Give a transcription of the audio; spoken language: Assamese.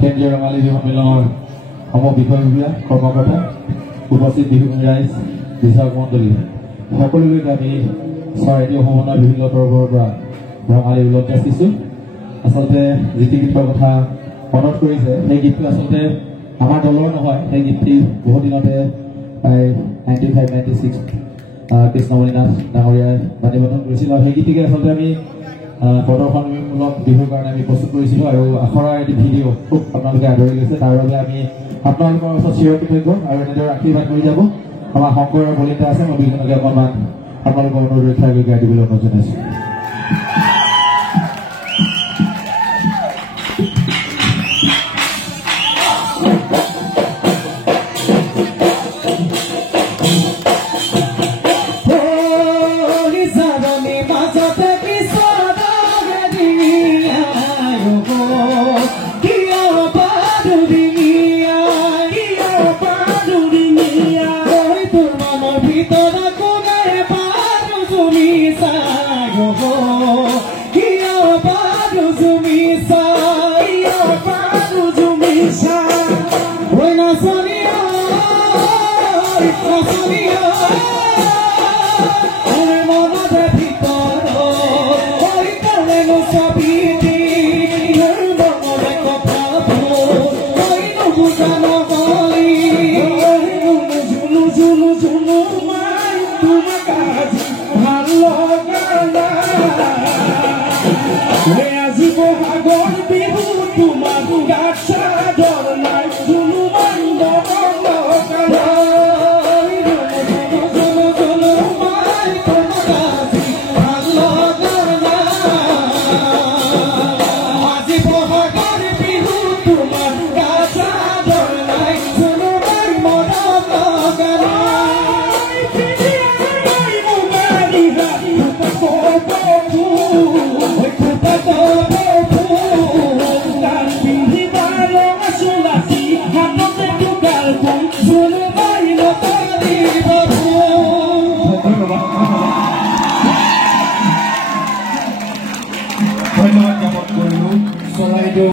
কেন্দ্ৰীয় ৰঙালী বিহু সন্মিলনৰ বিষয়ববীয়া কৰ্মকৰ্তা উপস্থিত বিহু ৰাইজ বিচাৰক মণ্ডলী সকলোকে আমি চৰাইদেউ সমন্বয় বিভিন্ন তৰফৰ পৰা ৰঙালী বিহুত যাচিছোঁ। আচলতে যিটি গীতৰ কথা মনত কৰিছে, সেই গীতটো আচলতে আমাৰ দলৰ নহয়, সেই গীতটি বহু দিনতে প্ৰায় 95-96 কৃষ্ণমণি নাথ ডাঙৰীয়াই বাণীবদ্ধন কৰিছিল আৰু সেই গীতটিকে আচলতে আমি প্ৰদৰ্শনমূলক বিহুৰ কাৰণে আমি প্ৰস্তুত কৰিছিলোঁ আৰু আখৰাৰ এটি ভিডিঅ' খুব আপোনালোকে আদৰি লৈছে। তাৰ বাবে আমি আপোনালোকৰ ওচৰত চিৰকৃতজ্ঞ আৰু এনেদৰে আশীৰ্বাদ কৰি যাব। আমাৰ শংকৰৰ বলিতা আছে, মই দুইজনকে অকণমান আপোনালোকৰ অনুৰোধ ৰক্ষা কৰি গাই দিবলৈ অনুৰোধ জনাইছোঁ। As you go, I go to be who to my God,